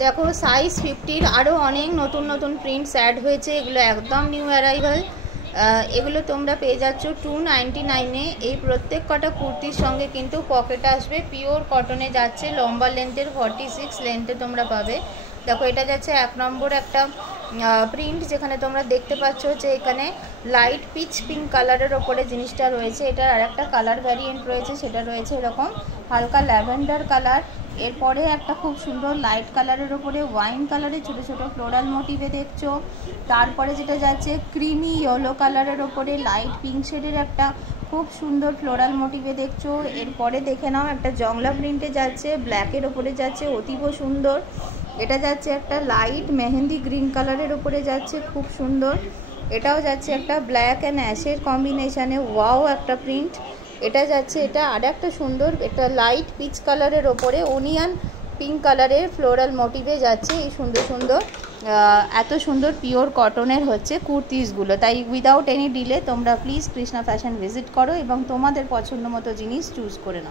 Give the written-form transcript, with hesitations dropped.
দেখো সাইজ 50-র আরও অনেক নতুন নতুন প্রিন্টস অ্যাড হয়েছে, এগুলো একদম নিউ অ্যারাইভাল। এগুলো তোমরা পেয়ে যাচ্ছ 299-এ। এই প্রত্যেক কটা কুর্তির সঙ্গে কিন্তু পকেট আসবে, পিওর কটনে যাচ্ছে, লম্বা লেন্থের 46 লেন্থে তোমরা পাবে। দেখো এটা যাচ্ছে 1 নম্বর একটা প্রিন্ট, যেখানে তোমরা দেখতে পাচ্ছ যে এখানে লাইট পিচ পিঙ্ক কালারের ওপরে জিনিসটা রয়েছে। এটার আর একটা কালার ভ্যারিয়েন্ট রয়েছে, সেটা রয়েছে এরকম হালকা ল্যাভেন্ডার কালার। এরপরে একটা খুব সুন্দর লাইট কালারের ওপরে ওয়াইন কালারে ছোটো ছোটো ফ্লোরাল মোটিভে দেখছো। তারপরে যেটা যাচ্ছে ক্রিমি ইয়েলো কালারের ওপরে লাইট পিঙ্ক শেডের একটা খুব সুন্দর ফ্লোরাল মোটিভে দেখছো। এরপরে দেখে নাও একটা জংলা প্রিন্টে যাচ্ছে, ব্ল্যাকের ওপরে যাচ্ছে, অতীব সুন্দর। এটা যাচ্ছে একটা লাইট মেহেন্দি গ্রিন কালারের ওপরে যাচ্ছে, খুব সুন্দর। এটাও যাচ্ছে একটা ব্ল্যাক অ্যান্ড অ্যাশের কম্বিনেশানে, ওয়াও একটা প্রিন্ট। এটা যাচ্ছে, এটা আর একটা সুন্দর, এটা লাইট পিচ কালারের ওপরে অনিয়ন পিঙ্ক কালারের ফ্লোরাল মোটিভে যাচ্ছে। এই সুন্দর সুন্দর এত সুন্দর পিওর কটনের হচ্ছে কুর্তিসগুলো। তাই উইদাউট এনি ডিলে তোমরা প্লিজ কৃষ্ণা ফ্যাশন ভিজিট করো এবং তোমাদের পছন্দ মতো জিনিস চুজ করে নাও।